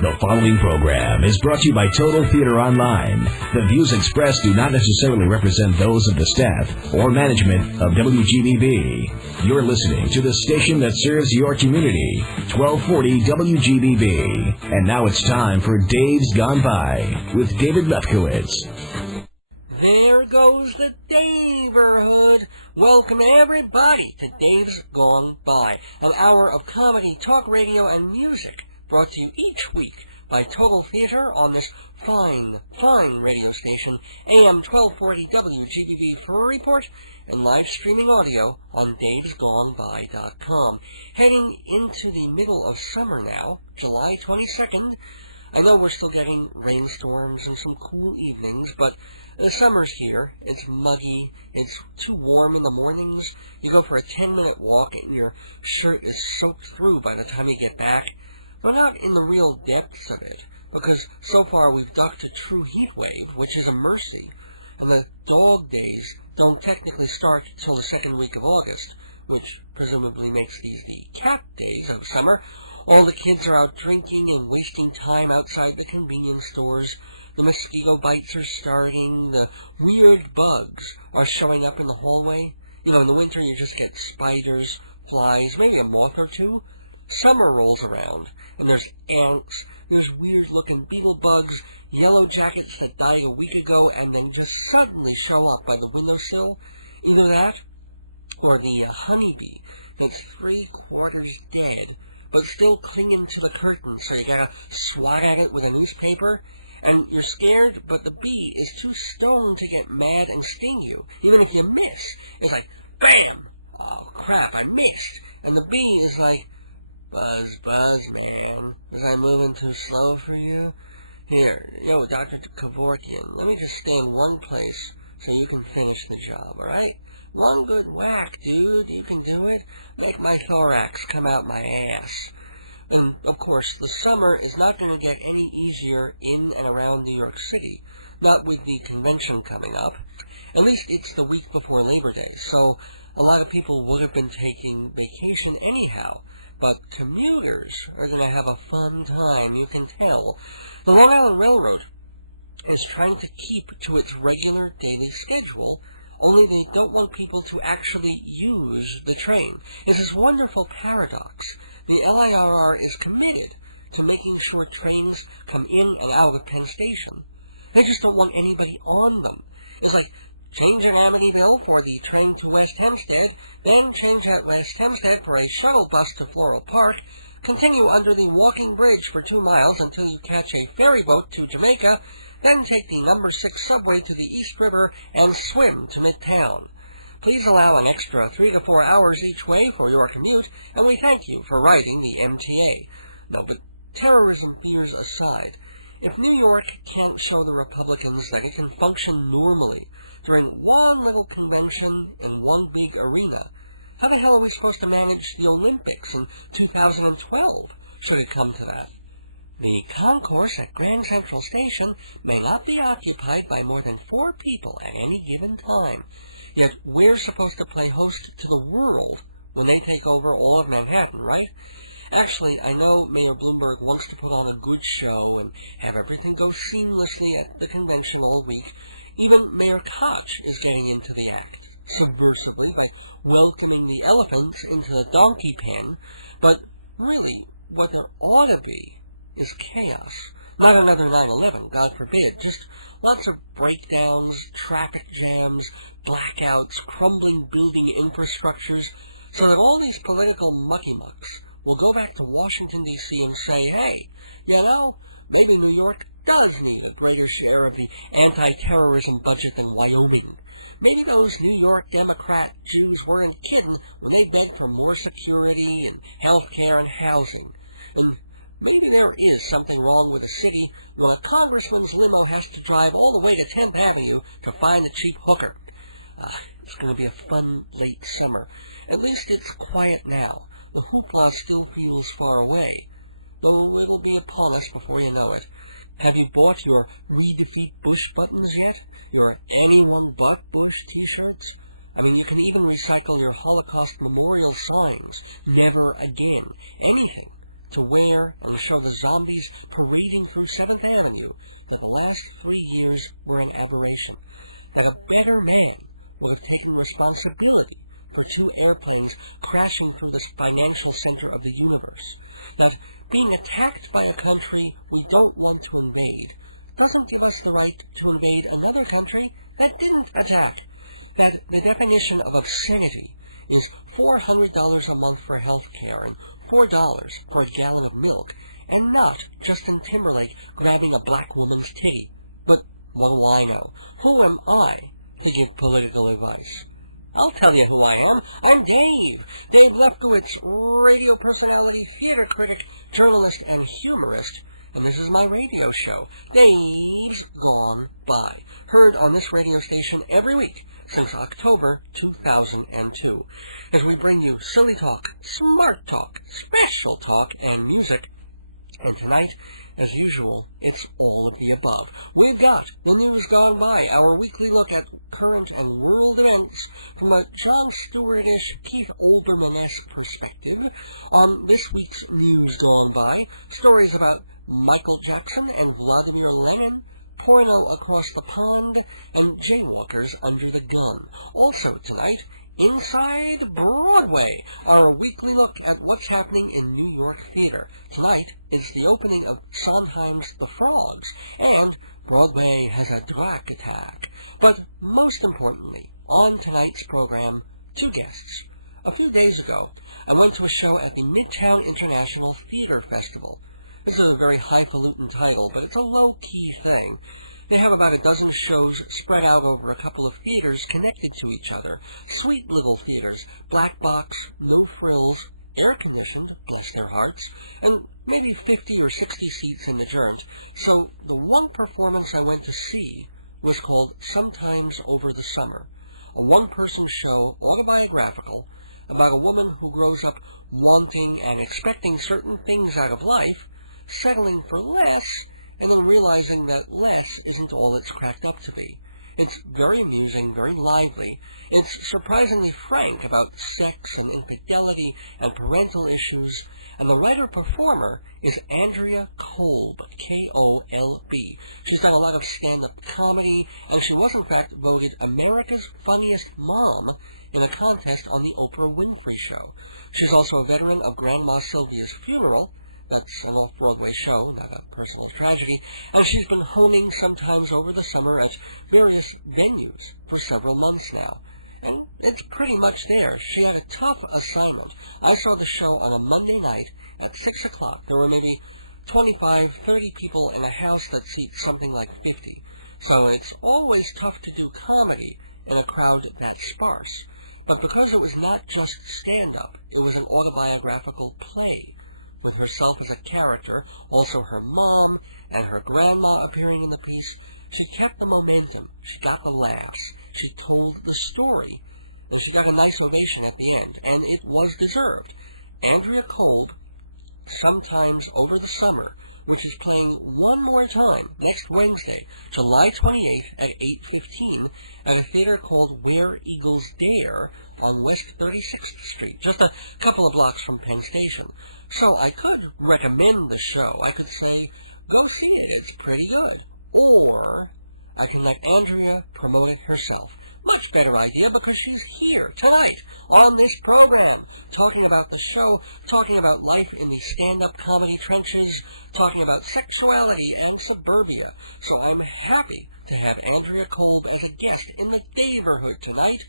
The following program is brought to you by Total Theater Online. The views expressed do not necessarily represent those of the staff or management of WGBB. You're listening to the station that serves your community, 1240 WGBB. And now it's time for Dave's Gone By with David Lefkowitz. There goes the Daverhood. Welcome everybody to Dave's Gone By, an hour of comedy, talk radio, and music brought to you each week by Total Theater on this fine radio station, AM 1240 WGBB for Report, and live streaming audio on davesgoneby.com. Heading into the middle of summer now, July 22nd. I know we're still getting rainstorms and some cool evenings, but the summer's here. It's muggy. It's too warm in the mornings. You go for a 10-minute walk and your shirt is soaked through by the time you get back. We're not in the real depths of it, because so far we've ducked a true heat wave, which is a mercy, and the dog days don't technically start till the second week of August, which presumably makes these the cat days of summer. All the kids are out drinking and wasting time outside the convenience stores. The mosquito bites are starting. The weird bugs are showing up in the hallway. You know, in the winter you just get spiders, flies, maybe a moth or two. Summer rolls around, and there's ants, there's weird-looking beetle bugs, yellow jackets that died a week ago and then just suddenly show up by the windowsill. Either that, or the honeybee that's 3/4 dead, but still clinging to the curtain, so you gotta swat at it with a newspaper. And you're scared, but the bee is too stoned to get mad and sting you. Even if you miss, it's like, bam! Oh, crap, I missed! And the bee is like, buzz, buzz, man. Was I moving too slow for you? Here, yo, Dr. Kevorkian, let me just stay in one place so you can finish the job, alright? One good whack, dude. You can do it. Make my thorax come out my ass. And, of course, the summer is not going to get any easier in and around New York City. Not with the convention coming up. At least it's the week before Labor Day, so a lot of people would have been taking vacation anyhow. But commuters are going to have a fun time, you can tell. The Long Island Railroad is trying to keep to its regular daily schedule, only they don't want people to actually use the train. It's this wonderful paradox. The LIRR is committed to making sure trains come in and out of Penn Station. They just don't want anybody on them. It's like, change at Amityville for the train to West Hempstead, then change at West Hempstead for a shuttle bus to Floral Park, continue under the walking bridge for 2 miles until you catch a ferry boat to Jamaica, then take the number 6 subway to the East River and swim to Midtown. Please allow an extra 3 to 4 hours each way for your commute, and we thank you for riding the MTA. No, but terrorism fears aside, if New York can't show the Republicans that it can function normally during one little convention in one big arena, how the hell are we supposed to manage the Olympics in 2012, should it come to that? The concourse at Grand Central Station may not be occupied by more than 4 people at any given time, yet we're supposed to play host to the world when they take over all of Manhattan, right? Actually, I know Mayor Bloomberg wants to put on a good show and have everything go seamlessly at the convention all week. Even Mayor Koch is getting into the act, subversively, by welcoming the elephants into the donkey pen. But really, what there ought to be is chaos. Not another 9/11, God forbid. Just lots of breakdowns, traffic jams, blackouts, crumbling building infrastructures, so that all these political mucky-mucks will go back to Washington, D.C. and say, hey, you know, maybe New York does need a greater share of the anti-terrorism budget than Wyoming. Maybe those New York Democrat Jews weren't kidding when they begged for more security and health care and housing. And maybe there is something wrong with a city when a congressman's limo has to drive all the way to 10th Avenue to find a cheap hooker. It's going to be a fun late summer. At least it's quiet now. The hoopla still feels far away, though it'll be upon us before you know it. Have you bought your We Defeat Bush buttons yet? Your Anyone But Bush t-shirts? I mean, you can even recycle your Holocaust memorial signs. Never again. Anything to wear and show the zombies parading through 7th Avenue that the last 3 years were an aberration, that a better man would have taken responsibility for 2 airplanes crashing through this financial center of the universe, that being attacked by a country we don't want to invade doesn't give us the right to invade another country that didn't attack, that the definition of obscenity is $400 a month for health care and $4 for a gallon of milk, and not Justin Timberlake grabbing a black woman's titty. But what do I know? Who am I to give political advice? I'll tell you who I am. I'm Dave Lefkowitz, radio personality, theater critic, journalist, and humorist, and this is my radio show, Dave's Gone By, heard on this radio station every week since October 2002, as we bring you silly talk, smart talk, special talk, and music. And tonight, as usual, it's all of the above. We've got the news gone by, our weekly look at current and world events from a Jon Stewart-ish, Keith Olbermann-esque perspective. On this week's news gone by, stories about Michael Jackson and Vladimir Lenin, porno across the pond, and jaywalkers under the gun. Also tonight, Inside Broadway, our weekly look at what's happening in New York theater. Tonight is the opening of Sondheim's The Frogs, and Broadway has a Drac attack. But most importantly, on tonight's program, 2 guests. A few days ago, I went to a show at the Midtown International Theater Festival. This is a very highfalutin title, but it's a low-key thing. They have about a dozen shows spread out over a couple of theaters connected to each other. Sweet little theaters, black box, no frills, air-conditioned, bless their hearts, and maybe 50 or 60 seats in the joint. So the one performance I went to see was called Sometimes Over the Summer, a one-person show, autobiographical, about a woman who grows up wanting and expecting certain things out of life, settling for less, and then realizing that less isn't all it's cracked up to be. It's very amusing, very lively. It's surprisingly frank about sex and infidelity and parental issues, and the writer-performer is Andrea Kolb, K-O-L-B. She's done a lot of stand-up comedy, and she was in fact voted America's Funniest Mom in a contest on the Oprah Winfrey Show. She's also a veteran of Grandma Sylvia's Funeral. That's an off-Broadway show, not a personal tragedy, and she's been honing Sometimes Over the Summer at various venues for several months now. And it's pretty much there. She had a tough assignment. I saw the show on a Monday night at 6 o'clock. There were maybe 25, 30 people in a house that seats something like 50. So it's always tough to do comedy in a crowd that sparse. But because it was not just stand-up, it was an autobiographical play, with herself as a character, also her mom and her grandma appearing in the piece, she kept the momentum, she got the laughs, she told the story, and she got a nice ovation at the end, and it was deserved. Andrea Kolb, Sometimes Over the Summer, which is playing one more time next Wednesday, July 28th at 8:15 at a theater called Where Eagles Dare on West 36th Street, just a couple of blocks from Penn Station. So I could recommend the show. I could say, go see it, it's pretty good. Or I can let Andrea promote it herself. Much better idea, because she's here tonight on this program, talking about the show, talking about life in the stand-up comedy trenches, talking about sexuality and suburbia. So I'm happy to have Andrea Kolb as a guest in the Daverhood tonight,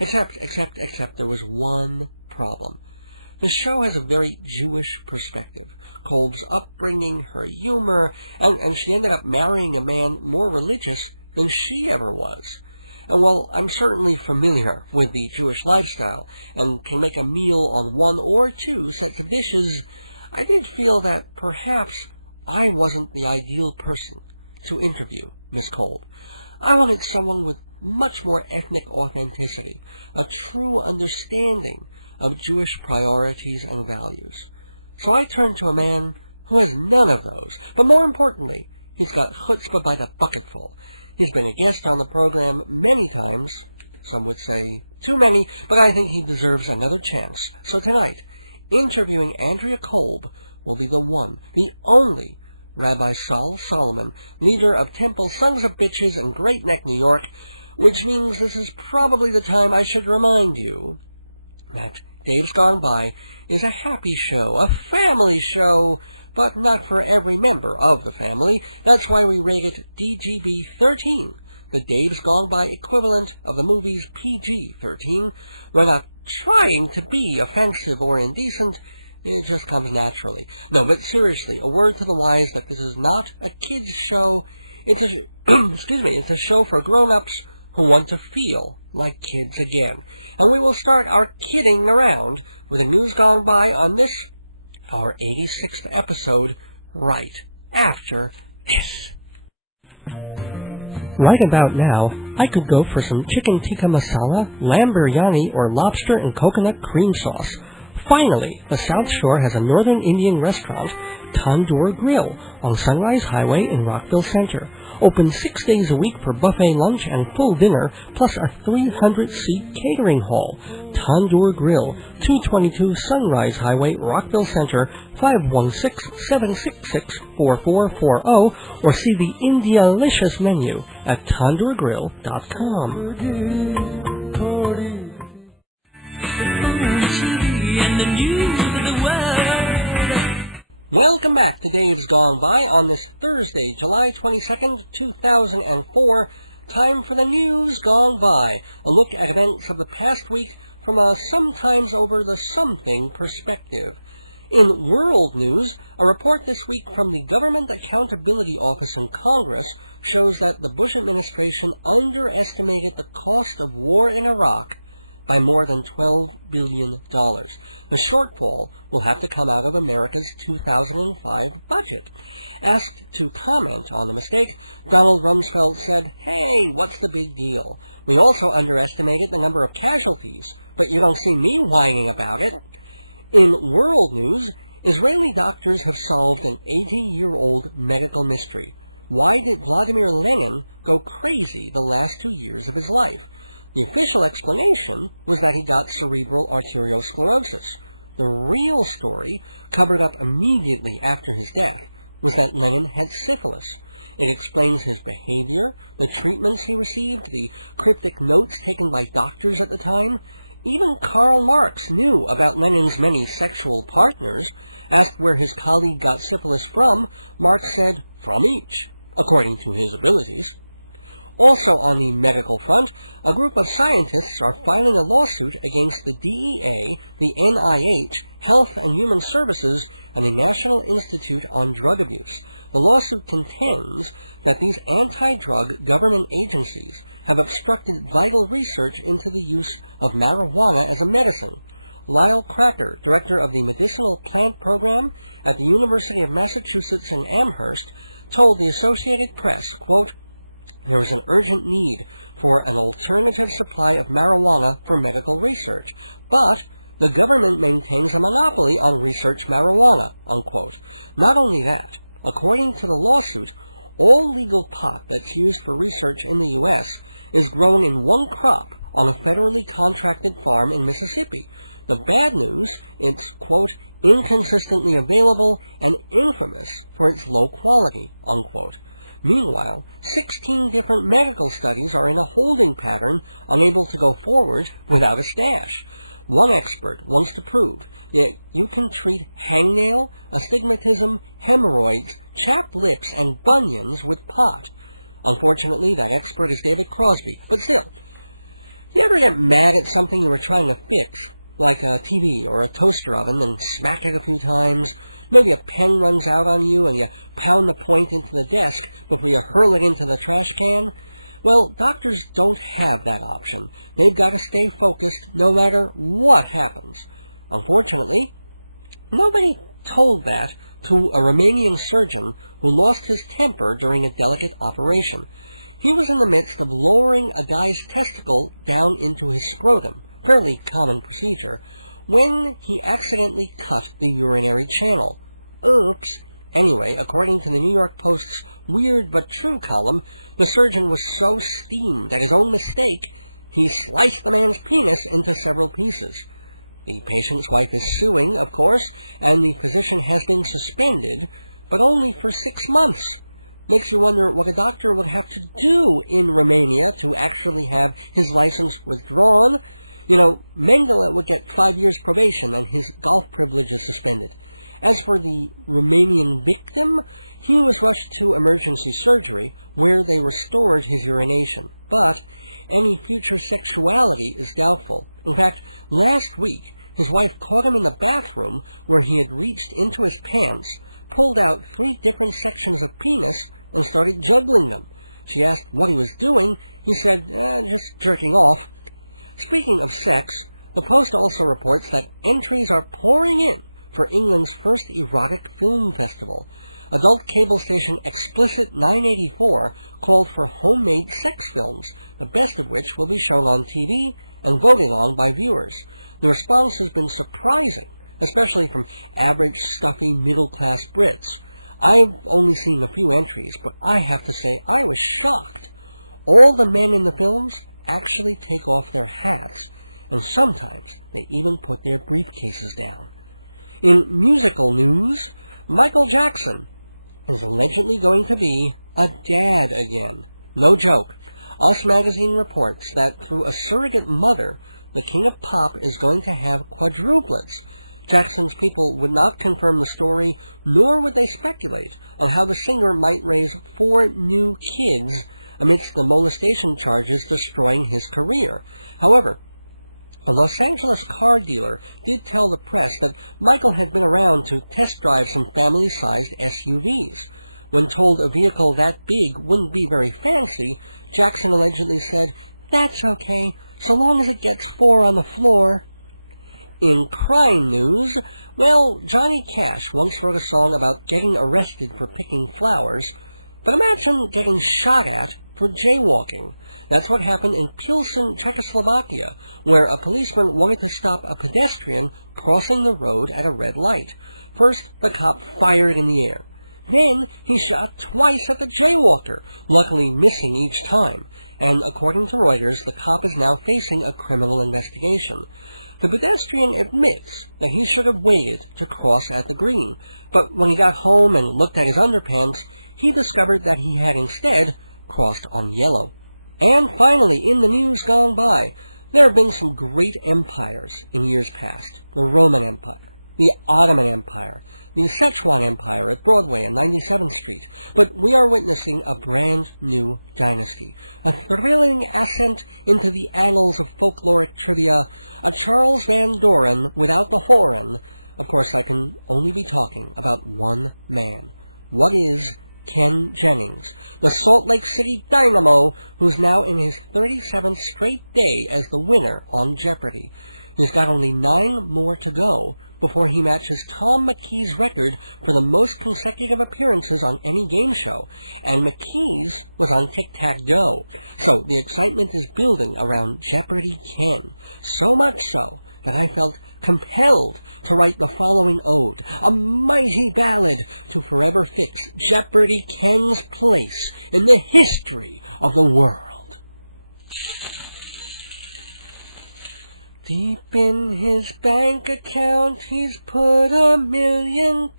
except there was one problem. The show has a very Jewish perspective. Kolb's upbringing, her humor, and she ended up marrying a man more religious than she ever was. And while I'm certainly familiar with the Jewish lifestyle and can make a meal on 1 or 2 sets of dishes, I did feel that perhaps I wasn't the ideal person to interview Miss Kolb. I wanted someone with much more ethnic authenticity, a true understanding of Jewish priorities and values. So I turned to a man who has none of those, but more importantly, he's got chutzpah by the bucketful. He's been a guest on the program many times, some would say too many, but I think he deserves another chance. So tonight, interviewing Andrea Kolb, will be the one, the only Rabbi Sol Solomon, leader of Temple Sons of Bitches in Great Neck, New York, which means this is probably the time I should remind you that Dave's Gone By is a happy show, a family show, but not for every member of the family. That's why we rate it DGB-13, the Dave's Gone By equivalent of the movie's PG-13. We're not trying to be offensive or indecent. It just comes naturally. No, but seriously, a word to the wise that this is not a kids' show. It's a it's a show for grown-ups who want to feel like kids again. And we will start our kidding around with the news gone by on this, our 86th episode, right after this. Right about now, I could go for some chicken tikka masala, lamb biryani, or lobster and coconut cream sauce. Finally, the South Shore has a Northern Indian restaurant, Tandoor Grill, on Sunrise Highway in Rockville Center. Open 6 days a week for buffet lunch and full dinner, plus a 300-seat catering hall. Tandoor Grill, 222 Sunrise Highway, Rockville Center, 516-766-4440, or see the Indialicious menu at tandoorgrill.com. Welcome back to Dave's Gone By on this Thursday, July 22nd, 2004. Time for the news gone by, a look at events of the past week from a sometimes over the something perspective. In world news, a report this week from the Government Accountability Office in Congress shows that the Bush administration underestimated the cost of war in Iraq by more than $12 billion. The shortfall will have to come out of America's 2005 budget. Asked to comment on the mistake, Donald Rumsfeld said, "Hey, what's the big deal? We also underestimated the number of casualties, but you don't see me whining about it." In world news, Israeli doctors have solved an 80-year-old medical mystery. Why did Vladimir Lenin go crazy the last 2 years of his life? The official explanation was that he got cerebral arteriosclerosis. The real story, covered up immediately after his death, was that Lenin had syphilis. It explains his behavior, the treatments he received, the cryptic notes taken by doctors at the time. Even Karl Marx knew about Lenin's many sexual partners. Asked where his colleague got syphilis from, Marx said, "From each," according to his abilities. Also on the medical front, a group of scientists are filing a lawsuit against the DEA, the NIH, Health and Human Services, and the National Institute on Drug Abuse. The lawsuit contends that these anti-drug government agencies have obstructed vital research into the use of marijuana as a medicine. Lyle Cracker, director of the Medicinal Plant Program at the University of Massachusetts in Amherst, told the Associated Press, quote, "There is an urgent need for an alternative supply of marijuana for medical research, but the government maintains a monopoly on research marijuana," unquote. Not only that, according to the lawsuit, all legal pot that's used for research in the U.S. is grown in one crop on a federally contracted farm in Mississippi. The bad news, it's, quote, "inconsistently available and infamous for its low quality," unquote. Meanwhile, 16 different medical studies are in a holding pattern, unable to go forward without a stash. One expert wants to prove that you can treat hangnail, astigmatism, hemorrhoids, chapped lips, and bunions with pot. Unfortunately, that expert is David Crosby. But still, you ever get mad at something you were trying to fix, like a TV or a toaster oven, and smack it a few times? Maybe a pen runs out on you and you pound the point into the desk before you hurl it into the trash can? Well, doctors don't have that option. They've got to stay focused no matter what happens. Unfortunately, nobody told that to a Romanian surgeon who lost his temper during a delicate operation. He was in the midst of lowering a guy's testicle down into his scrotum, fairly common procedure, when he accidentally cut the urinary channel. Oops. Anyway, according to the New York Post's Weird But True column, the surgeon was so steamed at his own mistake, he sliced the man's penis into several pieces. The patient's wife is suing, of course, and the physician has been suspended, but only for 6 months. Makes you wonder what a doctor would have to do in Romania to actually have his license withdrawn. You know, Mengele would get 5 years probation and his golf privilege is suspended. As for the Romanian victim, he was rushed to emergency surgery where they restored his urination. But any future sexuality is doubtful. In fact, last week, his wife caught him in the bathroom where he had reached into his pants, pulled out 3 different sections of penis, and started juggling them. She asked what he was doing. He said, just jerking off. Speaking of sex, the Post also reports that entries are pouring in for England's first erotic film festival. Adult cable station XPlicit 984 called for homemade sex films, the best of which will be shown on TV and voted on by viewers. The response has been surprising, especially from average, stuffy, middle-class Brits. I've only seen a few entries, but I have to say I was shocked. All the men in the films actually take off their hats, and sometimes they even put their briefcases down. In musical news, Michael Jackson is allegedly going to be a dad again. No joke. Us Magazine reports that through a surrogate mother, the King of Pop is going to have quadruplets. Jackson's people would not confirm the story, nor would they speculate on how the singer might raise 4 new kids amidst the molestation charges destroying his career. However, a Los Angeles car dealer did tell the press that Michael had been around to test drive some family-sized SUVs. When told a vehicle that big wouldn't be very fancy, Jackson allegedly said, "That's okay, so long as it gets 4 on the floor." In crime news, well, Johnny Cash once wrote a song about getting arrested for picking flowers, but imagine getting shot at for jaywalking. That's what happened in Pilsen, Czechoslovakia, where a policeman wanted to stop a pedestrian crossing the road at a red light. First, the cop fired in the air. Then, he shot twice at the jaywalker, luckily missing each time. And according to Reuters, the cop is now facing a criminal investigation. The pedestrian admits that he should have waited to cross at the green, but when he got home and looked at his underpants, he discovered that he had instead crossed on yellow. And finally, in the news gone by, there have been some great empires in years past. The Roman Empire, the Ottoman Empire, the Szechwan Empire at Broadway and 97th Street. But we are witnessing a brand new dynasty, a thrilling ascent into the annals of folkloric trivia, a Charles Van Doren without the Horan. Of course, I can only be talking about one man. What is Ken Jennings, the Salt Lake City Dynamo, who's now in his 37th straight day as the winner on Jeopardy. He's got only 9 more to go before he matches Tom McKee's record for the most consecutive appearances on any game show, and McKee's was on Tic-Tac-Dough. So the excitement is building around Jeopardy Ken, so much so that I felt compelled to write the following ode, a mighty ballad to forever fix Jeopardy Ken's place in the history of the world. Deep in his bank account he's put $1 million.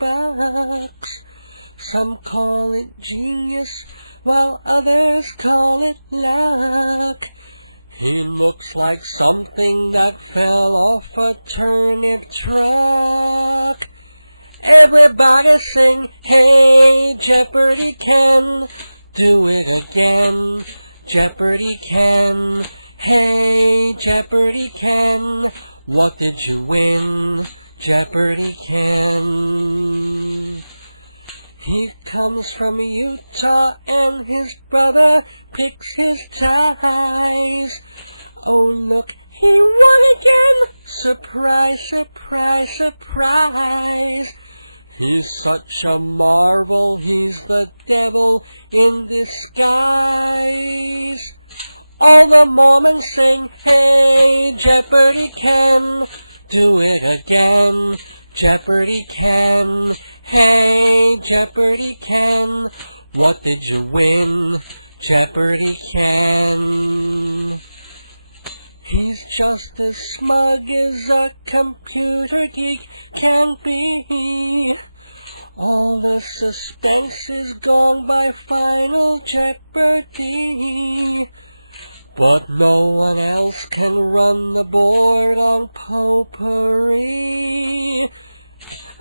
Some call it genius, while others call it luck. He looks like something that fell off a turnip truck. Everybody sing, hey, Jeopardy Ken, do it again. Jeopardy Ken, hey, Jeopardy Ken, what did you win? Jeopardy Ken. He comes from Utah and his brother picks his ties. Oh, look, he won again! Surprise, surprise, surprise! He's such a marvel, he's the devil in disguise. All the Mormons sing, hey, Jeopardy Ken, do it again. Jeopardy Ken, hey, Jeopardy Ken, what did you win? Jeopardy Ken. He's just as smug as a computer geek can be. All the suspense is gone by Final Jeopardy. But no one else can run the board on potpourri.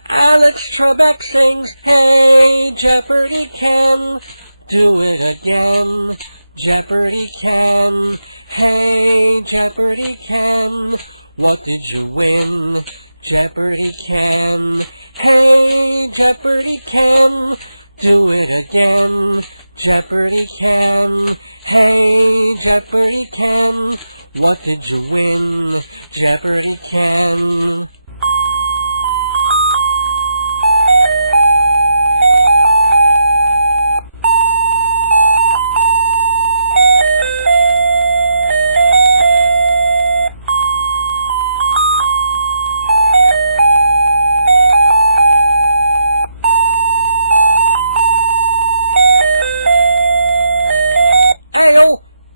Alex Trebek sings, "Hey, Jeopardy can do it again. Jeopardy can. Hey, Jeopardy can. What did you win? Jeopardy can. Hey, Jeopardy can. Do it again. Jeopardy can. Hey, Jeopardy can. What did you win? Jeopardy can."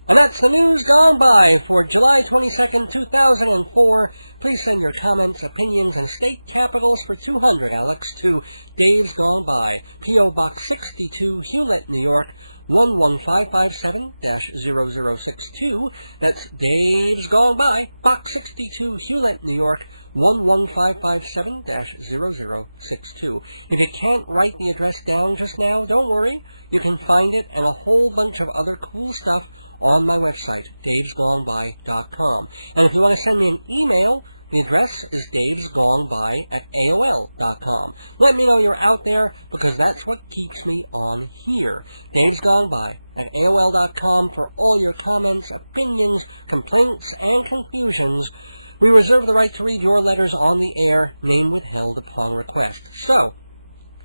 And that's the news gone by for July 22nd, 2004. Please send your comments, opinions, and state capitals for 200, Alex, to Dave's Gone By, P.O. Box 62, Hewlett, New York, 11557-0062. That's Dave's Gone By, Box 62, Hewlett, New York, 11557-0062. If you can't write the address down just now, don't worry. You can find it and a whole bunch of other cool stuff on my website, davesgoneby.com. And if you want to send me an email, the address is davesgoneby@aol.com. Let me know you're out there, because that's what keeps me on here. davesgoneby@aol.com for all your comments, opinions, complaints, and confusions. We reserve the right to read your letters on the air, name withheld upon request. So,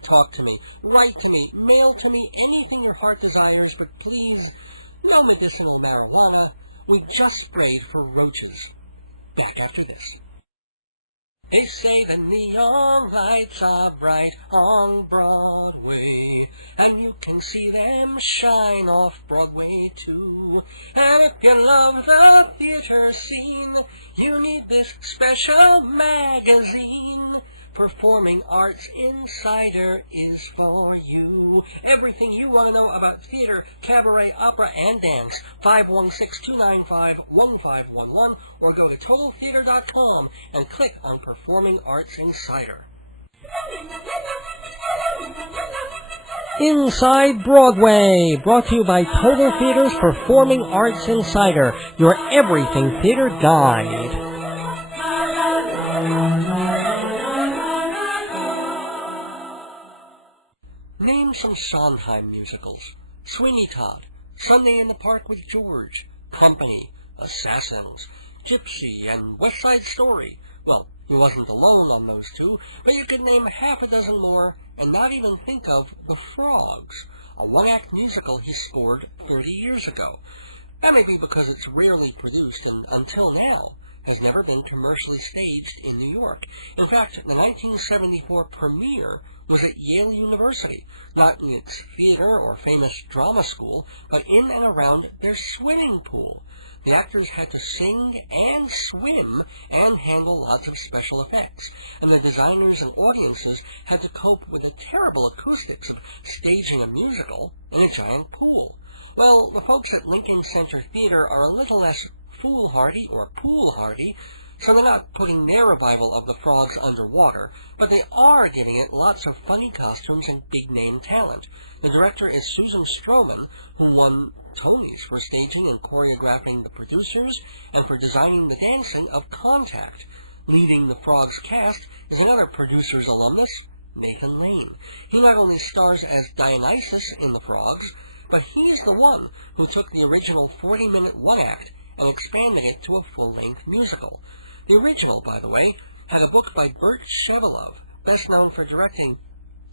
talk to me, write to me, mail to me, anything your heart desires, but please, no medicinal marijuana. We just sprayed for roaches. Back after this. They say the neon lights are bright on Broadway, and you can see them shine off Broadway too. And if you love the theater scene, you need this special magazine. Performing Arts Insider is for you. Everything you want to know about theater, cabaret, opera, and dance. 516-295-1511, or go to TotalTheater.com and click on Performing Arts Insider. Inside Broadway, brought to you by Total Theater's Performing Arts Insider, your everything theater guide. Name some Sondheim musicals. Sweeney Todd, Sunday in the Park with George, Company, Assassins, Gypsy, and West Side Story. Well, he wasn't alone on those two, but you could name half a dozen more and not even think of The Frogs, a one-act musical he scored 30 years ago. That may be because it's rarely produced and, until now, has never been commercially staged in New York. In fact, the 1974 premiere was at Yale University, not in its theater or famous drama school, but in and around their swimming pool. The actors had to sing and swim and handle lots of special effects, and the designers and audiences had to cope with the terrible acoustics of staging a musical in a giant pool. Well, the folks at Lincoln Center Theater are a little less foolhardy or poolhardy, so they're not putting their revival of The Frogs underwater, but they are giving it lots of funny costumes and big-name talent. The director is Susan Stroman, who won Tonys for staging and choreographing The Producers and for designing the dancing of Contact. Leading The Frogs cast is another Producers alumnus, Nathan Lane. He not only stars as Dionysus in The Frogs, but he's the one who took the original 40-minute one-act and expanded it to a full-length musical. The original, by the way, had a book by Bert Shevelove, best known for directing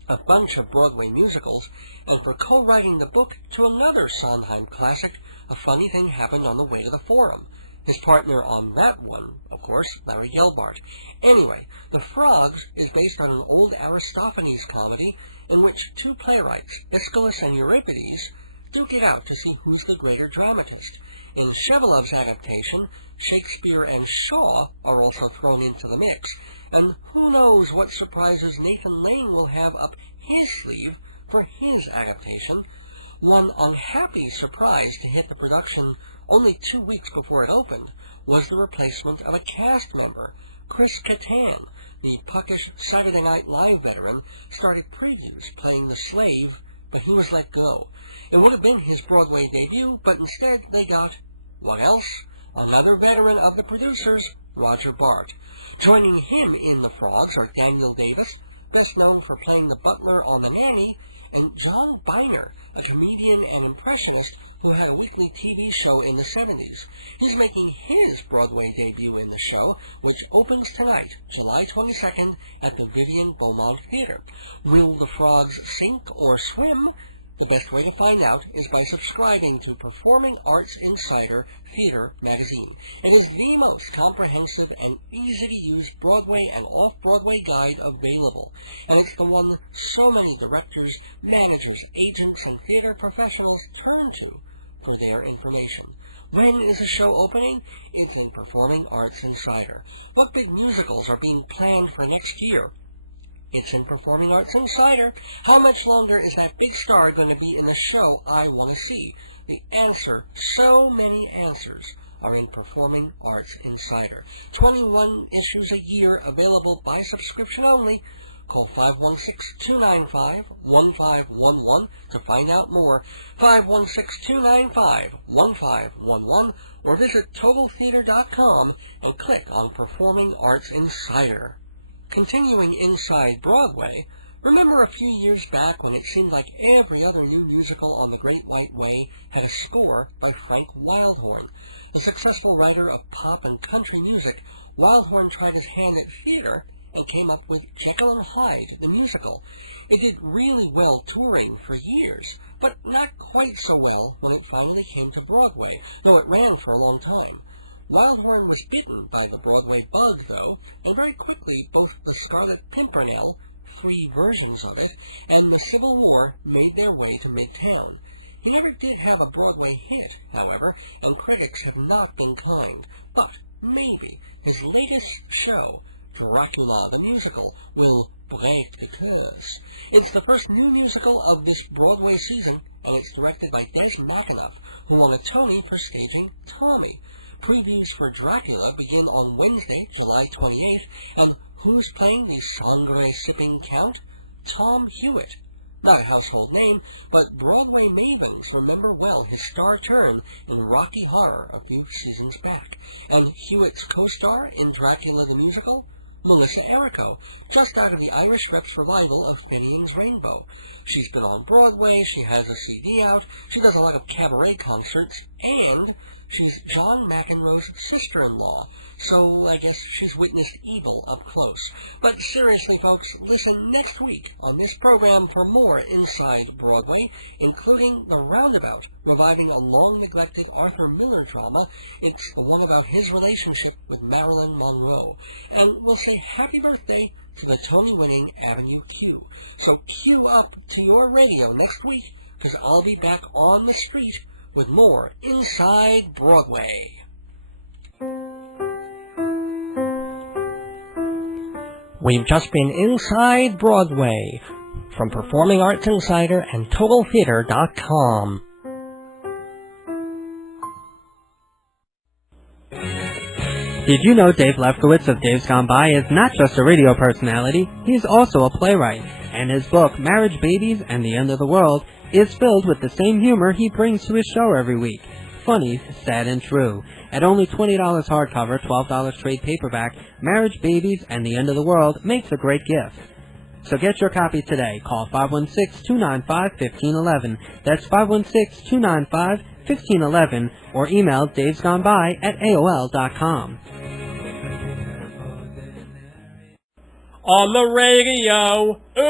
a bunch of Broadway musicals, and for co-writing the book to another Sondheim classic, A Funny Thing Happened on the Way to the Forum. His partner on that one, of course, Larry Gelbart. Anyway, The Frogs is based on an old Aristophanes comedy in which two playwrights, Aeschylus and Euripides, duke it out to see who's the greater dramatist. In Shevelov's adaptation, Shakespeare and Shaw are also thrown into the mix, and who knows what surprises Nathan Lane will have up his sleeve for his adaptation. One unhappy surprise to hit the production only 2 weeks before it opened was the replacement of a cast member. Chris Kattan, the puckish Saturday Night Live veteran, started previews playing the slave, but he was let go. It would have been his Broadway debut, but instead they got, what else? Another veteran of the producers, Roger Bart. Joining him in The Frogs are Daniel Davis, best known for playing the butler on The Nanny, and John Byner, a comedian and impressionist who had a weekly TV show in the 70s. He's making his Broadway debut in the show, which opens tonight, July 22nd, at the Vivian Beaumont Theater. Will the frogs sink or swim? The best way to find out is by subscribing to Performing Arts Insider Theater magazine. It is the most comprehensive and easy-to-use Broadway and off-Broadway guide available, and it's the one so many directors, managers, agents, and theater professionals turn to for their information. When is a show opening? It's in Performing Arts Insider. What big musicals are being planned for next year? It's in Performing Arts Insider. How much longer is that big star going to be in the show I want to see? The answer, so many answers, are in Performing Arts Insider. 21 issues a year, available by subscription only. Call 516-295-1511 to find out more. 516-295-1511, or visit TotalTheater.com and click on Performing Arts Insider. Continuing inside Broadway, remember a few years back when it seemed like every other new musical on the Great White Way had a score by Frank Wildhorn? A successful writer of pop and country music, Wildhorn tried his hand at theater and came up with Jekyll and Hyde, the musical. It did really well touring for years, but not quite so well when it finally came to Broadway, though it ran for a long time. Wildhorn was bitten by the Broadway bug, though, and very quickly both the Scarlet Pimpernel, 3 versions of it, and the Civil War made their way to Midtown. He never did have a Broadway hit, however, and critics have not been kind. But maybe his latest show, Dracula the Musical, will break the curse. It's the first new musical of this Broadway season, and it's directed by Des McAnuff, who won a Tony for staging Tommy. Previews for Dracula begin on Wednesday, July 28th, and who's playing the sangre-sipping Count? Tom Hewitt. Not a household name, but Broadway mavens remember well his star turn in Rocky Horror a few seasons back. And Hewitt's co-star in Dracula the Musical? Melissa Errico, just out of the Irish Reps revival of Finian's Rainbow. She's been on Broadway, she has a CD out, she does a lot of cabaret concerts, and she's John McEnroe's sister-in-law, so I guess she's witnessed evil up close. But seriously, folks, listen next week on this program for more Inside Broadway, including The Roundabout, reviving a long-neglected Arthur Miller drama. It's the one about his relationship with Marilyn Monroe. And we'll say happy birthday to the Tony-winning Avenue Q. So cue up to your radio next week, because I'll be back on the street with more Inside Broadway. We've just been Inside Broadway from Performing Arts Insider and TotalTheater.com. Did you know Dave Lefkowitz of Dave's Gone By is not just a radio personality, he's also a playwright, and his book, Marriage, Babies, and the End of the World, is filled with the same humor he brings to his show every week. Funny, sad, and true. At only $20 hardcover, $12 trade paperback, Marriage, Babies, and the End of the World makes a great gift. So get your copy today. Call 516-295-1511. That's 516-295-1511, or email davesgoneby@aol.com. on the radio. Ooh,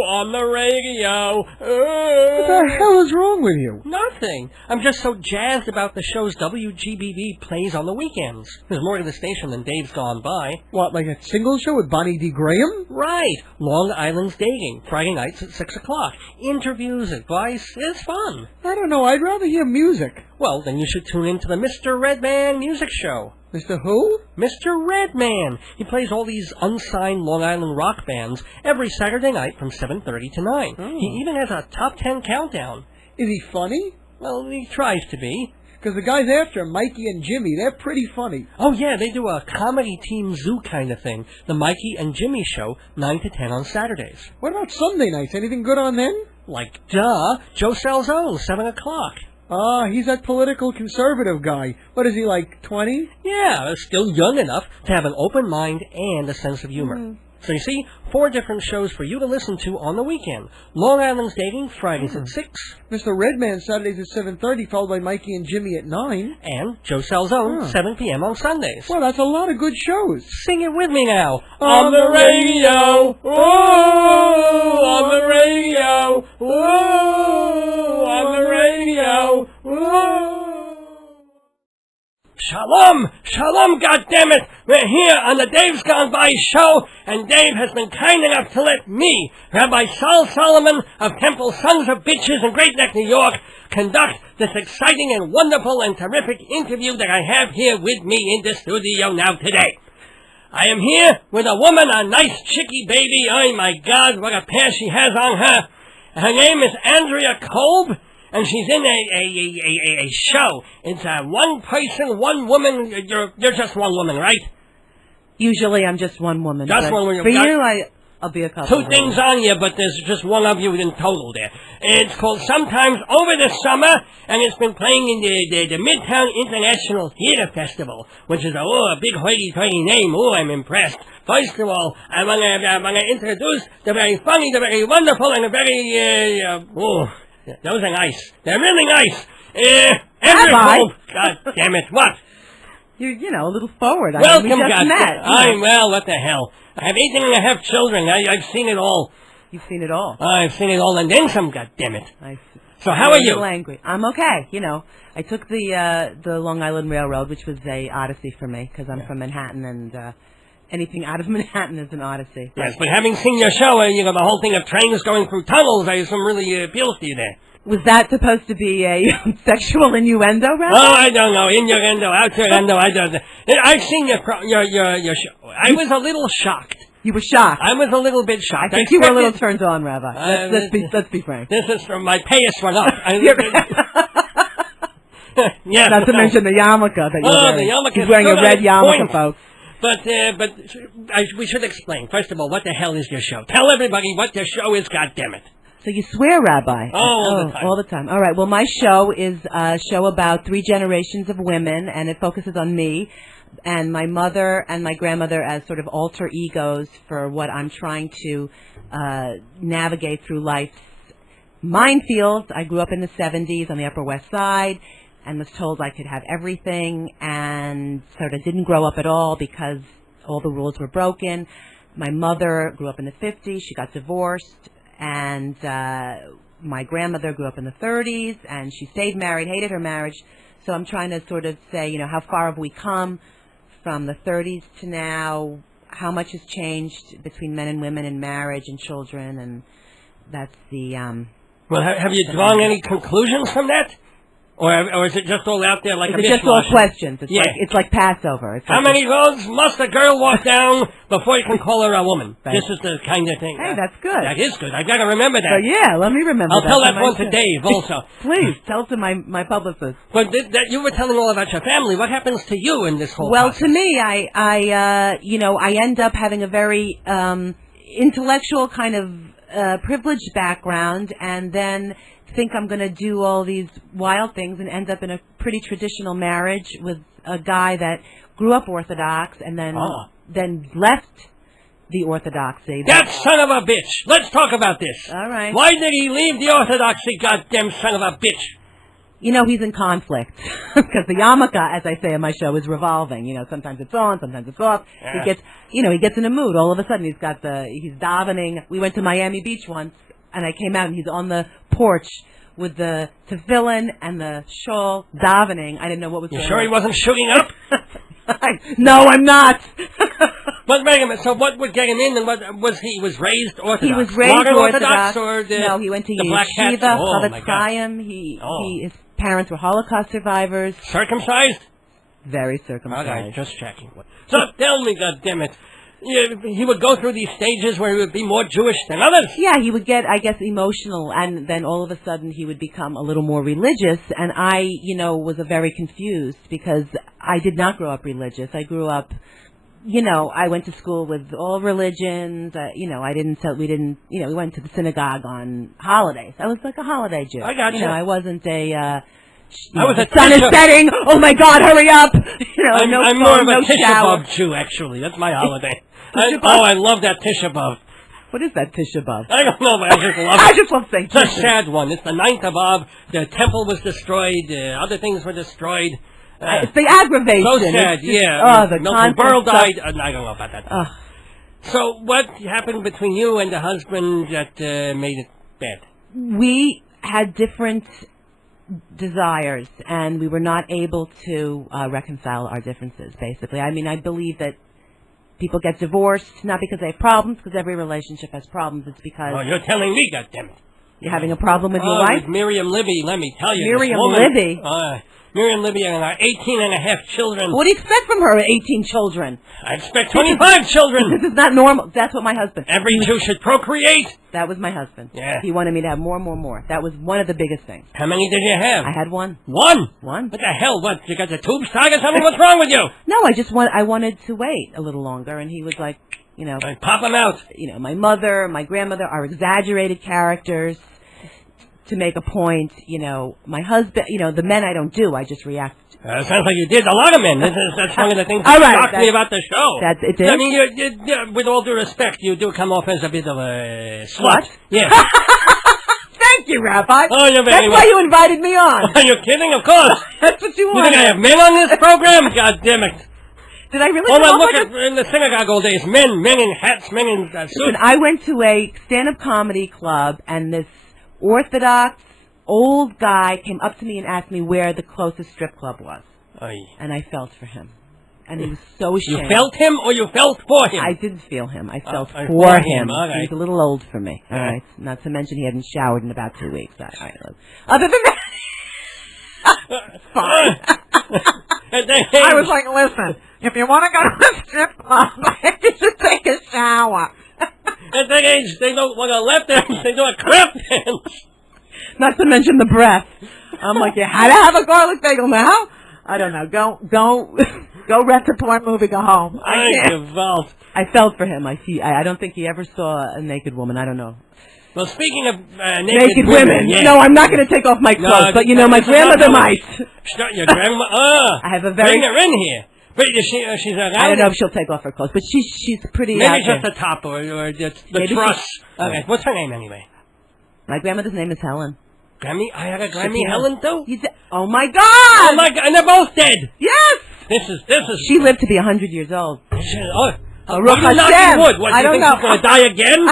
on the radio. Ooh. What the hell is wrong with you? Nothing. I'm just so jazzed about the shows WGBB plays on the weekends. There's more to the station than Dave's Gone By. What, like a single show with Bonnie D. Graham? Right. Long Island's Dating. Friday nights at 6 o'clock. Interviews, advice. It's fun. I don't know. I'd rather hear music. Well, then you should tune in to the Mr. Redman music show. Mr. Who? Mr. Redman. He plays all these unsigned Long Island rock bands every Saturday night from 7:30 to 9. Oh. He even has a top 10 countdown. Is he funny? Well, he tries to be. Because the guys after him, Mikey and Jimmy, they're pretty funny. Oh, yeah, they do a comedy team zoo kind of thing. The Mikey and Jimmy Show, 9 to 10 on Saturdays. What about Sunday nights? Anything good on then? Like, duh, Joe Salzone, 7 o'clock. Ah, he's that political conservative guy. What is he, like 20? Yeah, still young enough to have an open mind and a sense of humor. So you see, 4 different shows for you to listen to on the weekend. Long Island's Dating, Fridays at 6. Mr. Redman, Saturdays at 7:30, followed by Mikey and Jimmy at 9. And Joe Salzone, 7 p.m. on Sundays. Well, that's a lot of good shows. Sing it with me now. On the radio, ooh, on the radio, ooh, on the radio, ooh. Shalom! Shalom, goddammit! We're here on the Dave's Gone By show, and Dave has been kind enough to let me, Rabbi Sol Solomon of Temple Sons of Bitches in Great Neck, New York, conduct this exciting and wonderful and terrific interview that I have here with me in the studio now today. I am here with a woman, a nice chickie baby. Oh my God, what a pair she has on her. Her name is Andrea Kolb, and she's in a show. It's a one person, one woman. You're just one woman, right? Usually I'm just one woman. Just one woman. For you, I'll be a couple. 2 things on you, but there's just one of you in total there. It's called Sometimes Over the Summer, and it's been playing in the Midtown International Theater Festival, which is a big hoity-toity name. Oh, I'm impressed. First of all, I want to introduce the very funny, the very wonderful, and the very, those are nice. They're really nice. Rabbi. God damn it. What? You're, a little forward. Welcome, we just God. met. Well, what the hell. I have 18 and a half children. I've seen it all. You've seen it all. I've seen it all, and then some, goddammit. So how I'm are a you? little angry. I'm okay. I took the Long Island Railroad, which was a odyssey for me, because I'm from Manhattan, and anything out of Manhattan is an odyssey. Yes, but having seen your show, the whole thing of trains going through tunnels, I assume really appeals to you there. Was that supposed to be a sexual innuendo, Rabbi? Oh, I don't know. Innuendo, outuendo, I don't know. I've seen your show. I was a little shocked. You were shocked. I was a little bit shocked. I think you were a little turned on, Rabbi. Let's be frank. This is from my payas went up. Yeah. Not to mention the yarmulke that you're wearing. The yarmulke. He's wearing a red yarmulke, folks. But we should explain. First of all, what the hell is your show? Tell everybody what your show is, goddammit. So you swear, Rabbi? All the time. All the time. All right. Well, my show is a show about 3 generations of women, and it focuses on me and my mother and my grandmother as sort of alter egos for what I'm trying to navigate through life's minefields. I grew up in the 70s on the Upper West Side and was told I could have everything, and sort of didn't grow up at all because all the rules were broken. My mother grew up in the 50s. She got divorced. And my grandmother grew up in the 30s, and she stayed married, hated her marriage. So I'm trying to sort of say, how far have we come from the 30s to now? How much has changed between men and women in marriage and children? And that's the... Well, have you drawn any conclusions from that? Or is it just all out there like a mishmash? It's just all questions. It's, yeah. it's like Passover. It's How like many roads must a girl walk down before you can call her a woman? Right. This is the kind of thing. Hey, that's good. That is good. I've got to remember that. So, yeah, let me remember I'll that. tell that one to Dave also. Please, tell it to my publicist. But you were telling all about your family. What happens to you in this whole process? To me, I end up having a very intellectual kind of privileged background, and then think I'm going to do all these wild things and end up in a pretty traditional marriage with a guy that grew up Orthodox and then left the Orthodoxy. That son of a bitch! Let's talk about this. All right. Why did he leave the Orthodoxy, goddamn son of a bitch? he's in conflict because the yarmulke, as I say in my show, is revolving. Sometimes it's on, sometimes it's off. Yeah. He gets in a mood. All of a sudden, he's davening. We went to Miami Beach once, and I came out, and he's on the porch with the tefillin and the shawl davening. I didn't know what was going on. You sure he wasn't shooting up? No, I'm not. But wait a minute, so what would get him in, and what was he was raised Orthodox? He was raised Modern Orthodox. or No, he went to the Black Hats? Yeshiva, Oh, my Chavetz God. Chaim. His parents were Holocaust survivors. Circumcised? Very circumcised. Okay, just checking. So tell me, goddammit, he would go through these stages where he would be more Jewish than others? Yeah, he would get, I guess, emotional, and then all of a sudden he would become a little more religious, and I, was very confused because I did not grow up religious. I grew up, I went to school with all religions. We went to the synagogue on holidays. I was like a holiday Jew. I got you. I wasn't I was the a sun is Tisha- setting. Oh my God, hurry up! I'm more of a Tisha B'Av Jew, actually. That's my holiday. I love that Tisha B'Av. What is that Tisha B'Av? I don't know, but I just love it. I just love saying It's a Tisha. sad one. It's the 9th of Av. The temple was destroyed. Other things were destroyed. It's the aggravation. So sad, It's just, yeah. the Milton concept Berle of- died. I don't know about that. So what happened between you and the husband that made it bad? We had different desires, and we were not able to reconcile our differences, basically. I mean, I believe that people get divorced, not because they have problems, because every relationship has problems. It's because Oh, you're telling me, goddammit. you're having a problem with your wife. With Miriam Libby, let me tell you. Miriam this woman, Libby? Miriam Libby and our 18 and a half children. What do you expect from her, 18 children? I expect 25 children. This is not normal. That's what my husband... Every Jew should procreate. That was my husband. Yeah. He wanted me to have more. That was one of the biggest things. How many did you have? I had one. One? One. What the hell? What? You got the tubes tied or something? What's wrong with you? No, I wanted to wait a little longer, and he was like, Pop them out. My mother, my grandmother are exaggerated characters to make a point. My husband, the men I don't do, I just react. Sounds like you did a lot of men. That's one of the things All that right, shocked me about the show. It did? I mean, you, with all due respect, you do come off as a bit of a slut. What? Yeah. Thank you, Rabbi. Oh, you're very That's why you invited me on. Are you kidding? Of course. That's what you You wanted. think I have men on this program? God damn it. Did I really All I come up look with at in the synagogue all day is men in hats, men in suits. Listen, I went to a stand-up comedy club, and this Orthodox old guy came up to me and asked me where the closest strip club was. Oy. And I felt for him. And he was so ashamed. You felt him or you felt for him? I didn't feel him. I felt for for him. him. All right. He was a little old for me. All right. Not to mention he hadn't showered in about 2 weeks. Other than that, fine. I was like, listen, if you want to go to a strip club, you should take a shower. At that age, they don't want a left dance, they do a crap dance. Not to mention the breath. I'm like, you had to have a garlic bagel now? I don't know. Go rent a porn movie, go home. I felt for him. I don't think he ever saw a naked woman. I don't know. Well, speaking of naked women. yeah. No, I'm not going to take off my clothes, but my grandmother might. Your grandma? I have a very... Bring her in here. But she's around. I don't know if she'll take off her clothes, but she's pretty Maybe just the top or the truss. Okay. What's her name anyway? My grandmother's name is Helen. Grammy? I had a Grammy Helen too? Oh my God! Oh my God! And they're both dead! Yes! This is... She lived to be 100 years old. Baruch Hashem! Wood. What, I don't know. She's going to die again?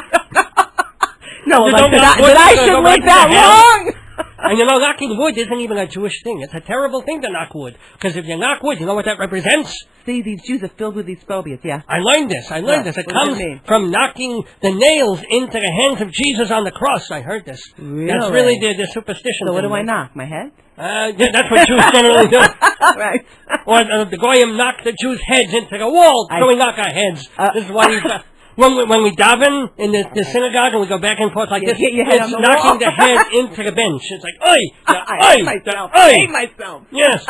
No, like, did I should live that long? And knocking wood isn't even a Jewish thing. It's a terrible thing to knock wood. Because if you knock wood, you know what that represents? See, these Jews are filled with these phobias, yeah. I learned this. It comes from knocking the nails into the hands of Jesus on the cross. I heard this. Really? That's really the superstition. So what do I knock? My head? Yeah, that's what Jews generally do. Right. Or the Goyim knock the Jews' heads into the wall, so we knock our heads. This is why when we daven in the synagogue and we go back and forth like this, it's knocking the head into the bench. It's like, I hate myself. Yes.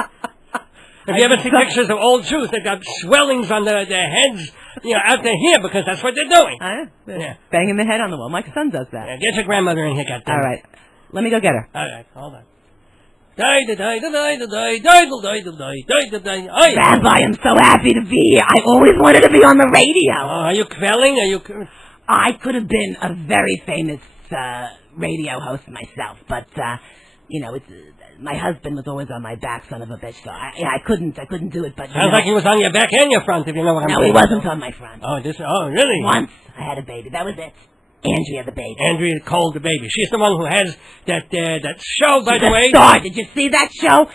If you ever see pictures of old Jews, they've got swellings on their heads, out to here because that's what they're doing. Yeah. Banging the head on the wall. My son does that. Yeah, get your grandmother in here, goddammit. All right. Let me go get her. All right, hold on. Rabbi, I'm so happy to be here. I always wanted to be on the radio. Are you quelling? I could have been a very famous radio host myself, but it's my husband was always on my back, son of a bitch. So I couldn't do it. But Sounds like he was on your back and your front, if you know what I'm saying. No, he wasn't on my front. Oh, really? Once I had a baby. That was it. Andrea the baby. Andrea Kolb the baby. She's the one who has that show, by the way. She's a star. Did you see that show?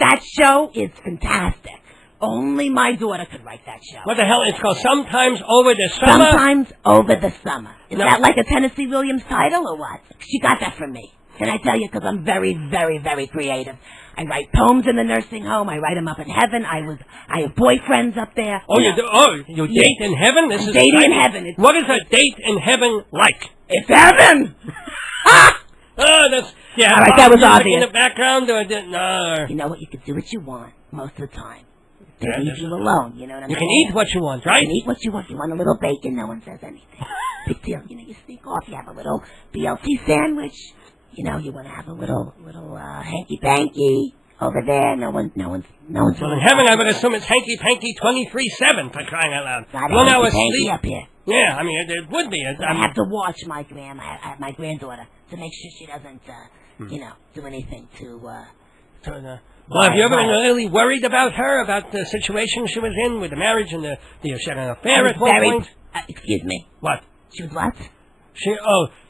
That show is fantastic. Only my daughter could write that show. What the hell? It's called Sometimes Over the Summer? Sometimes Over the Summer. Is that like a Tennessee Williams title or what? She got that from me. Can I tell you? Because I'm very, very, very creative. I write poems in the nursing home. I write them up in heaven. I have boyfriends up there. Oh, you do? Oh, you date in heaven? This is dating in heaven. What is a date in heaven like? It's heaven! Oh, that's... Yeah, all right, that was obvious. In the background, or no? You know what? You can do what you want most of the time. They leave you alone, you know what I'm saying? You can eat what you want, right? You can eat what you want. You want a little bacon, no one says anything. Big deal. You know, you sneak off, you have a little BLT sandwich. You know, you want to have a little hanky-panky over there. No one's... Well, in heaven, I would assume it's hanky-panky 23/7 for crying out loud. Not 1 hour hanky-panky sleep. up here. Yeah, I mean, it would be. I have to watch my granddaughter to make sure she doesn't, do anything to well, have you ever been really worried about her, about the situation she was in with the marriage and she had an affair at one point? Excuse me. What? She was what?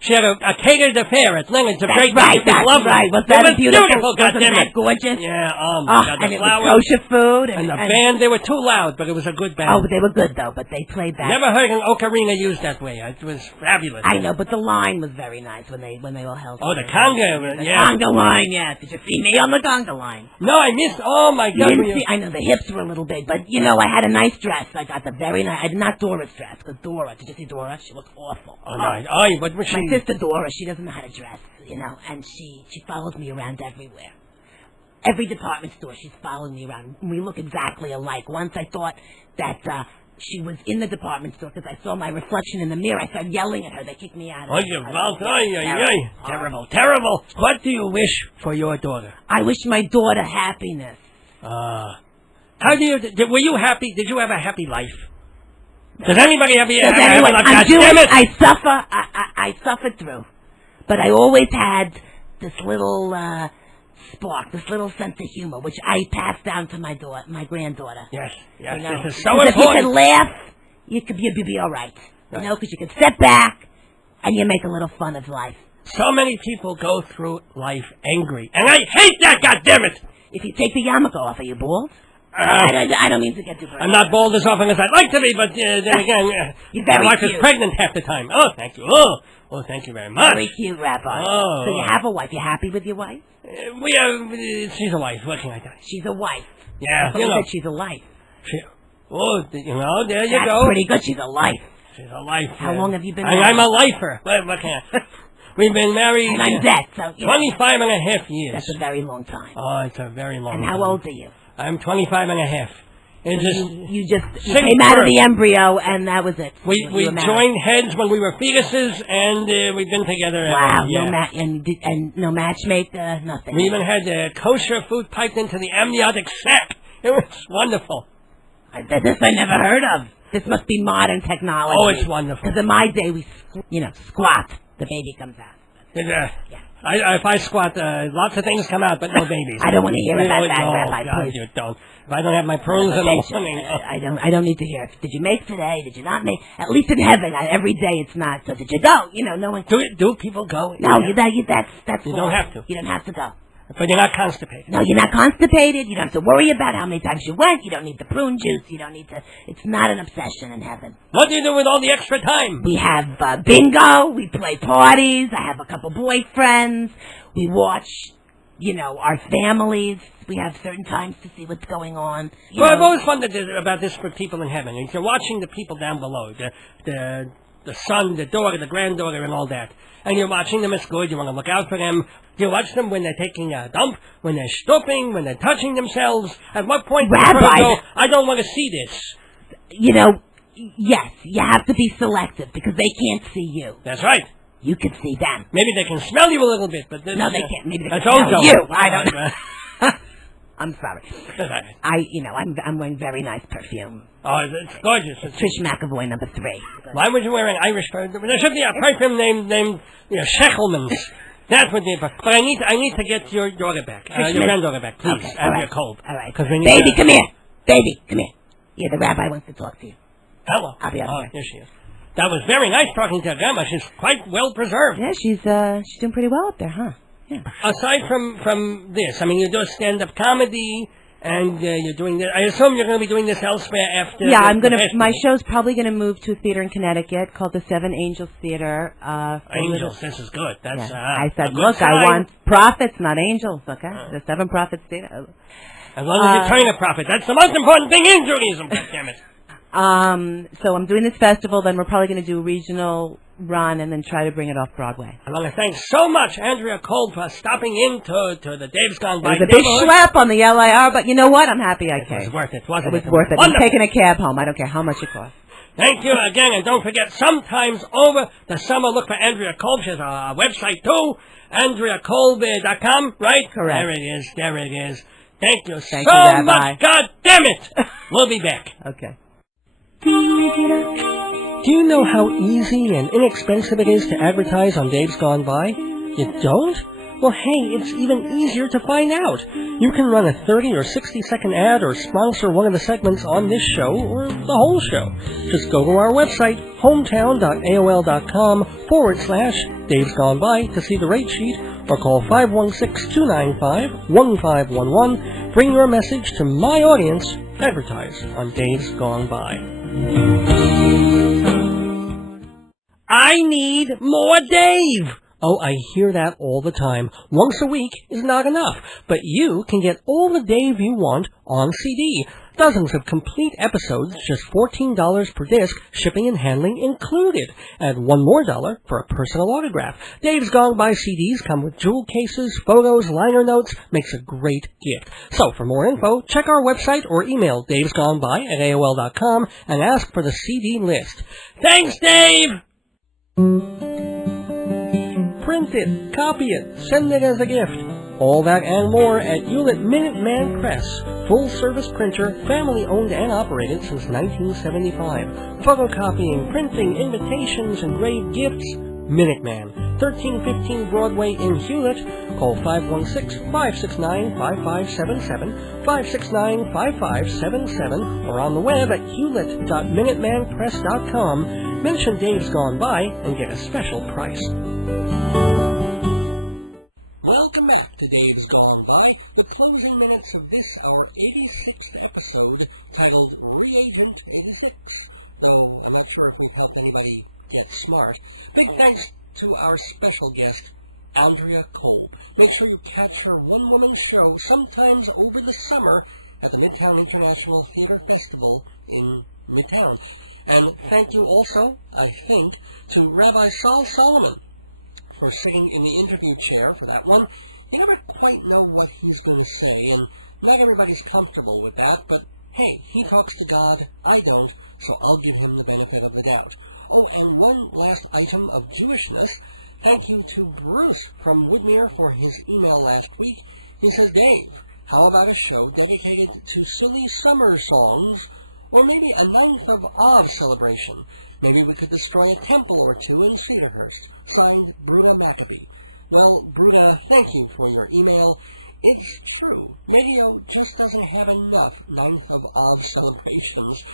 She had a catered affair at Lenin's. That's right, that's right. Was that beautiful? Wasn't that gorgeous? Yeah, and it was kosher food. And the band, they were too loud, but it was a good band. Oh, but they were good, though, but they played that. Never heard an ocarina used that way. It was fabulous. I know, but the line was very nice when they all held. Oh, the conga, yeah. The conga line, yeah. Did you see me on the conga line? No, I missed. Oh, my God. I know, the hips were a little big, but, I had a nice dress. I got the very nice, not Dora's dress, because Dora, did you see Dora? She looked awful. Oh, no. Oh, what was she? My sister Dora, she doesn't know how to dress, and she follows me around everywhere. Every department store, she's following me around. We look exactly alike. Once I thought that she was in the department store because I saw my reflection in the mirror. I started yelling at her. They kicked me out. Terrible, terrible. What do you wish for your daughter? I wish my daughter happiness. How do you? Were you happy? Did you have a happy life? Does anybody have a happy life? I'm doing it. I suffer. I suffered through, but I always had this little spark, this little sense of humor, which I passed down to my granddaughter. Yes. This is so important. If you could laugh, you'd be all right. Because you could step back and you make a little fun of life. So many people go through life angry, and I hate that. Goddammit! If you take the yarmulke off, are you bald? I don't mean to get too personal. I'm not bald as often as I'd like to be, but then again, my wife is pregnant half the time. Oh, thank you. Oh, thank you very much. Very cute, Rabbi. Oh. So you have a wife. You happy with your wife? She's a wife. What can I tell you? She's a wife. Yeah, you said she's a life. There you go. That's pretty good. She's a life. She's a life. How long have you been married? I'm a lifer. What can I... We've been married... And I'm dead, so... 25 and a half years. That's a very long time. Oh, it's a very long time. And how old are you? I'm 25 and a half. You came out of the embryo, and that was it. We joined heads when we were fetuses, and we've been together. Wow, no no matchmaker, nothing. We even had kosher food piped into the amniotic sac. It was wonderful. This I never heard of. This must be modern technology. Oh, it's wonderful. Because in my day, we squat. The baby comes out. If I squat, lots of things come out, but no babies. I don't want to hear about that, Rabbi. God, you don't. If I don't have my prunes in the morning... I don't need to hear it. Did you make today? Did you not make? At least in heaven, every day it's not. So did you go? No one... Do people go? No, that's You don't have to. You don't have to go. But you're not constipated. No, you're not constipated. You don't have to worry about how many times you went. You don't need the prune juice. You don't need to... It's not an obsession in heaven. What do you do with all the extra time? We have bingo. We play parties. I have a couple boyfriends. We watch, our families. We have certain times to see what's going on. I've always wondered about this for people in heaven. If you're watching the people down below, the son, the daughter, the granddaughter, and all that, and you're watching them, it's good. You want to look out for them. You watch them when they're taking a dump, when they're stooping, when they're touching themselves. At what point do you go, I don't want to see this? Yes, you have to be selective because they can't see you. That's right. You can see them. Maybe they can smell you a little bit, but no, they can't. Maybe they can smell you. I don't know. I'm sorry. I'm wearing very nice perfume. Oh, it's gorgeous. Trish McAvoy, #3. Why would you wear an Irish perfume? There should be a perfume named Shechelman's. That would be, but I need to get your daughter back, your granddaughter back, please, Okay, Andrea right. Kolb. All right. 'Cause we need Baby, to- come here. Baby, come here. Yeah, the rabbi wants to talk to you. Hello. I'll be up Oh, here. here she is. That was very nice talking to her grandma. She's quite well preserved. Yeah, she's doing pretty well up there, huh? Yeah. Aside from this, I mean, you do stand-up comedy, and you're doing this. I assume you're going to be doing this elsewhere after. Yeah, the I'm gonna. festival. My show's probably gonna move to a theater in Connecticut called the Seven Angels Theater. Angels. This is good. That's. Yeah. I a said, good look, sign. I want prophets, not angels. Okay, the Seven Prophets Theater. As long as you're turning a profit, that's the most important thing in Judaism. Damn it. So I'm doing this festival. Then we're probably gonna do a regional run and then try to bring it off Broadway. I want to thank so much Andrea Kolb for stopping in to the Dave's Gone By. It was a big schlep on the LIR, but you know what? I'm happy I It came. was worth it, wasn't It was worth it. I'm Wonderful. taking a cab home. I don't care how much it costs. Thank you again, and don't forget, sometimes over the summer, look for Andrea Kolb. She has a website too, AndreaKolb.com, right? Correct. There it is. Thank you Thank so you, Rabbi. much. God damn it! We'll be back. Okay. Do you know how easy and inexpensive it is to advertise on Dave's Gone By? You don't? Well, hey, it's even easier to find out. You can run a 30 or 60-second ad or sponsor one of the segments on this show or the whole show. Just go to our website, hometown.aol.com/Dave's Gone By to see the rate sheet, or call 516-295-1511. Bring your message to my audience. Advertise on Dave's Gone By. I need more Dave! Oh, I hear that all the time. Once a week is not enough, but you can get all the Dave you want on CD. Dozens of complete episodes, just $14 per disc, shipping and handling included. Add $1 more for a personal autograph. Dave's Gone By CDs come with jewel cases, photos, liner notes, makes a great gift. So for more info, check our website or email davesgoneby@aol.com and ask for the CD list. Thanks, Dave! Print it, copy it, send it as a gift. All that and more at Hewlett Minuteman Press. Full-service printer, family-owned and operated since 1975. Photocopying, printing, invitations, engraved gifts. Minuteman, 1315 Broadway in Hewlett. Call 516-569-5577, 569-5577, or on the web at hewlett.minutemanpress.com. Mention Dave's Gone By and get a special price. Welcome back to Dave's Gone By, the closing minutes of this, our 86th episode, titled Reagent 86, though I'm not sure if we've helped anybody get smart. Big thanks to our special guest, Andrea Kolb. Make sure you catch her one-woman show sometimes over the summer at the Midtown International Theater Festival in Midtown. And thank you also, I think, to Rabbi Sol Solomon for sitting in the interview chair for that one. You never quite know what he's going to say, and not everybody's comfortable with that, but hey, he talks to God, I don't, so I'll give him the benefit of the doubt. Oh, and one last item of Jewishness. Thank you to Bruce from Woodmere for his email last week. He says, Dave, how about a show dedicated to silly summer songs, or maybe a 9th of Av celebration? Maybe we could destroy a temple or two in Cedarhurst. Signed, Bruda Maccabee. Well, Bruda, thank you for your email. It's true. Radio just doesn't have enough 9th of Av celebrations.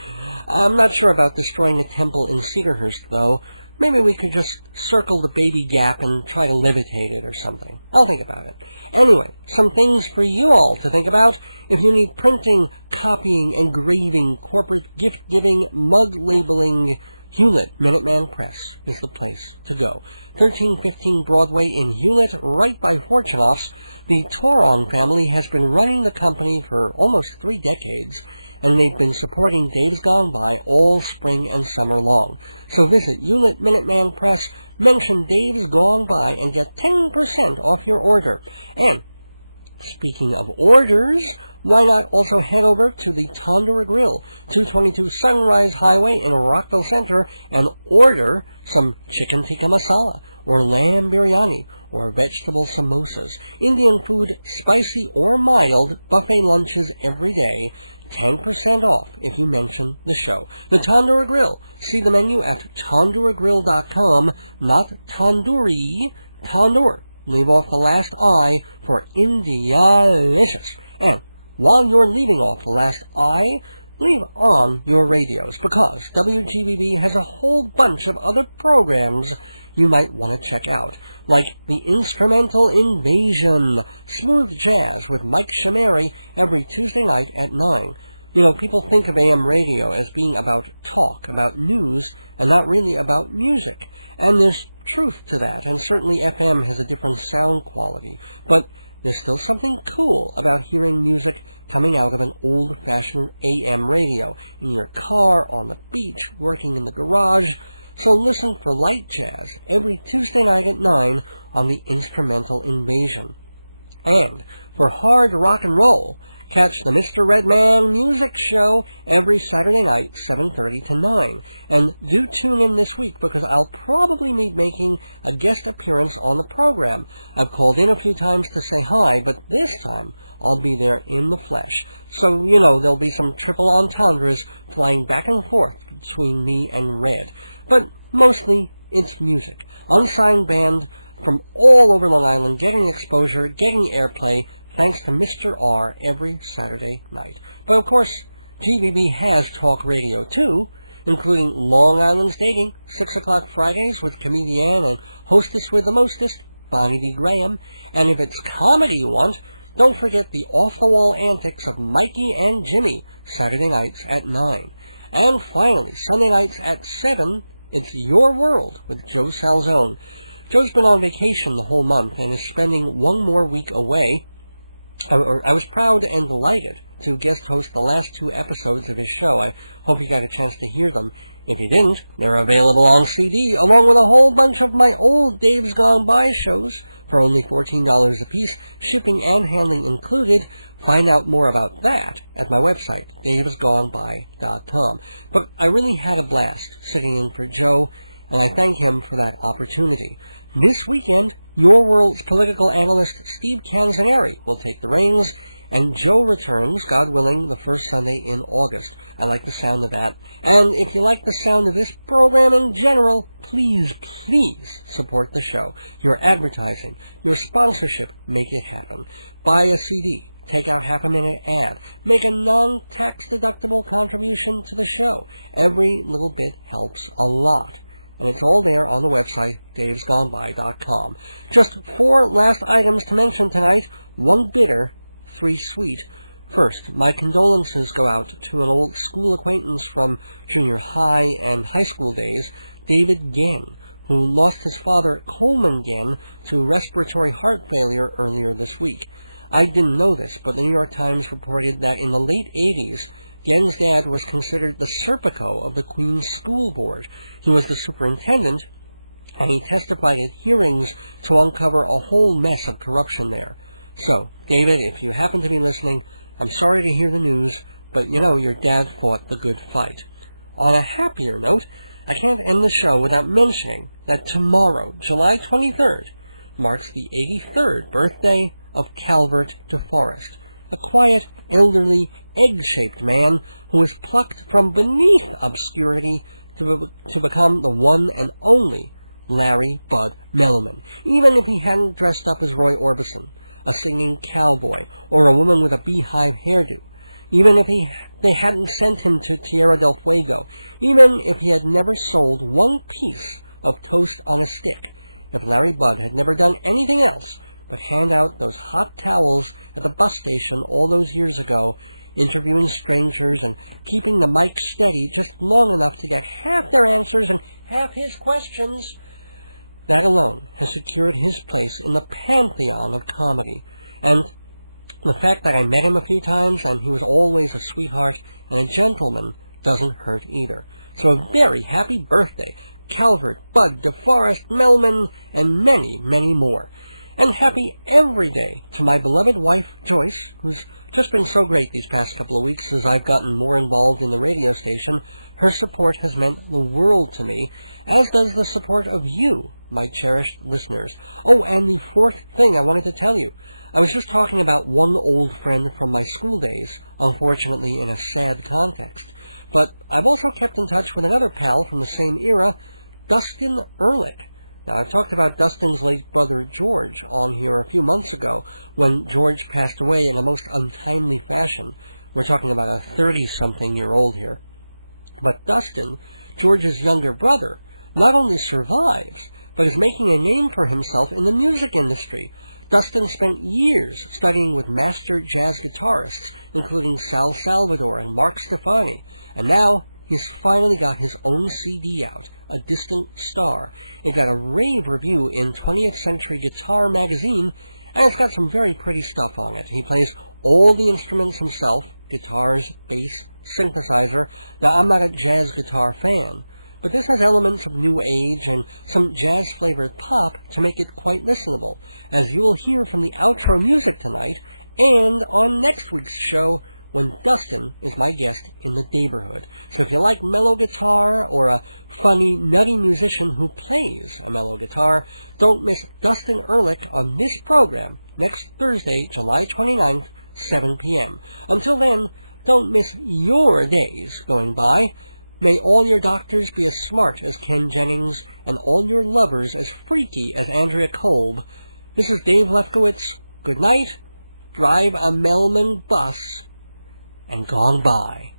I'm not sure about destroying a temple in Cedarhurst, though. Maybe we could just circle the baby gap and try to levitate it or something. I'll think about it. Anyway, some things for you all to think about. If you need printing, copying, engraving, corporate gift-giving, mug labeling, Hewlett Minuteman Press is the place to go. 1315 Broadway in Hewlett, right by Fortunoff's. The Torong family has been running the company for almost 3 decades, and they've been supporting Dave's Gone By all spring and summer long. So visit Hewlett Minuteman Press, mention Dave's Gone By, and get 10% off your order. And speaking of orders, why not also head over to the Tandoor Grill, 222 Sunrise Highway in Rockville Center, and order some chicken tikka masala, or lamb biryani, or vegetable samosas. Indian food, spicy or mild, buffet lunches every day. 10% off if you mention the show. The Tandoor Grill. See the menu at tandoorgrill.com, not tandoori, Tandoor. leave off the last I for Indialicious. And while you're leaving off the last I, leave on your radios, because WGBB has a whole bunch of other programs you might want to check out, like The Instrumental Invasion, smooth jazz with Mike Shamari every Tuesday night at 9. You know, people think of AM radio as being about talk, about news, and not really about music. And there's truth to that, and certainly FM has a different sound quality. But there's still something cool about hearing music coming out of an old-fashioned AM radio, in your car, on the beach, working in the garage. So listen for light jazz every Tuesday night at 9 on The Instrumental Invasion. And for hard rock and roll, catch the Mr. Redman Music Show every Saturday night, 7:30 to 9. And do tune in this week, because I'll probably be making a guest appearance on the program. I've called in a few times to say hi, but this time I'll be there in the flesh. So, you know, there'll be some triple entendres flying back and forth between me and Red. But mostly, it's music. Unsigned band from all over Long Island, getting exposure, getting airplay, thanks to Mr. R every Saturday night. But of course, GBB has talk radio too, including Long Island's Dating, 6 o'clock Fridays with comedian and hostess with the mostest, Bonnie D. Graham. And if it's comedy you want, don't forget the off-the-wall antics of Mikey and Jimmy, Saturday nights at 9. And finally, Sunday nights at 7, it's Your World with Joe Salzone. Joe's been on vacation the whole month and is spending one more week away. I was proud and delighted to guest host the last 2 episodes of his show. I hope you got a chance to hear them. If you didn't, they're available on CD, along with a whole bunch of my old Dave's Gone By shows for only $14 a piece, shipping and handling included. Find out more about that at my website, davesgoneby.com. But I really had a blast sitting in for Joe, and I thank him for that opportunity. This weekend, Your World's political analyst Steve Canzaneri will take the reins, and Joe returns, God willing, the first Sunday in August. I like the sound of that. And if you like the sound of this program in general, please support the show. Your advertising, your sponsorship, make it happen. Buy a CD. Take out half a minute ad. Make a non-tax deductible contribution to the show. Every little bit helps a lot. And it's all there on the website, davesgoneby.com. Just 4 last items to mention tonight. 1 bitter, 3 sweet. First, my condolences go out to an old school acquaintance from junior high and high school days, David Genn, who lost his father, Coleman Genn, to respiratory heart failure earlier this week. I didn't know this, but the New York Times reported that in the late 80s, Genn's dad was considered the Serpico of the Queen's School Board. He was the superintendent, and he testified at hearings to uncover a whole mess of corruption there. So, David, if you happen to be listening, I'm sorry to hear the news, but you know your dad fought the good fight. On a happier note, I can't end the show without mentioning that tomorrow, July 23rd, marks the 83rd birthday of Calvert DeForest, a quiet, elderly, egg-shaped man who was plucked from beneath obscurity to become the one and only Larry Bud Melman, even if he hadn't dressed up as Roy Orbison, a singing cowboy, or a woman with a beehive hairdo, even if they hadn't sent him to Tierra del Fuego, even if he had never sold one piece of toast on a stick, if Larry Bud had never done anything else but hand out those hot towels at the bus station all those years ago, interviewing strangers and keeping the mic steady just long enough to get half their answers and half his questions, that alone has secured his place in the pantheon of comedy. And the fact that I met him a few times and he was always a sweetheart and a gentleman doesn't hurt either. So a very happy birthday, Calvert, Bud, DeForest, Melman, and many, many more. And happy every day to my beloved wife, Joyce, who's just been so great these past couple of weeks as I've gotten more involved in the radio station. Her support has meant the world to me, as does the support of you, my cherished listeners. Oh, and the 4th thing I wanted to tell you. I was just talking about one old friend from my school days, unfortunately in a sad context. But I've also kept in touch with another pal from the same era, Dustin Ehrlich. Now, I talked about Dustin's late brother George on here a few months ago when George passed away in a most untimely fashion. We're talking about a 30-something-year-old here. But Dustin, George's younger brother, not only survives, but is making a name for himself in the music industry. Dustin spent years studying with master jazz guitarists, including Sal Salvador and Mark Stefani, and now he's finally got his own CD out, A Distant Star. It got a rave review in 20th Century Guitar magazine, and it's got some very pretty stuff on it. He plays all the instruments himself, guitars, bass, synthesizer. Now, I'm not a jazz guitar fan, but this has elements of new age and some jazz-flavored pop to make it quite listenable, as you will hear from the outro music tonight and on next week's show when Dustin is my guest in the neighborhood. So if you like mellow guitar or a funny, nutty musician who plays a mellow guitar, don't miss Dustin Ehrlich on this program next Thursday, July 29th, 7 p.m. Until then, don't miss your days going by. May all your doctors be as smart as Ken Jennings, and all your lovers as freaky as Andrea Kolb. This is Dave Lefkowitz. Good night. Drive a Melman bus. And gone by.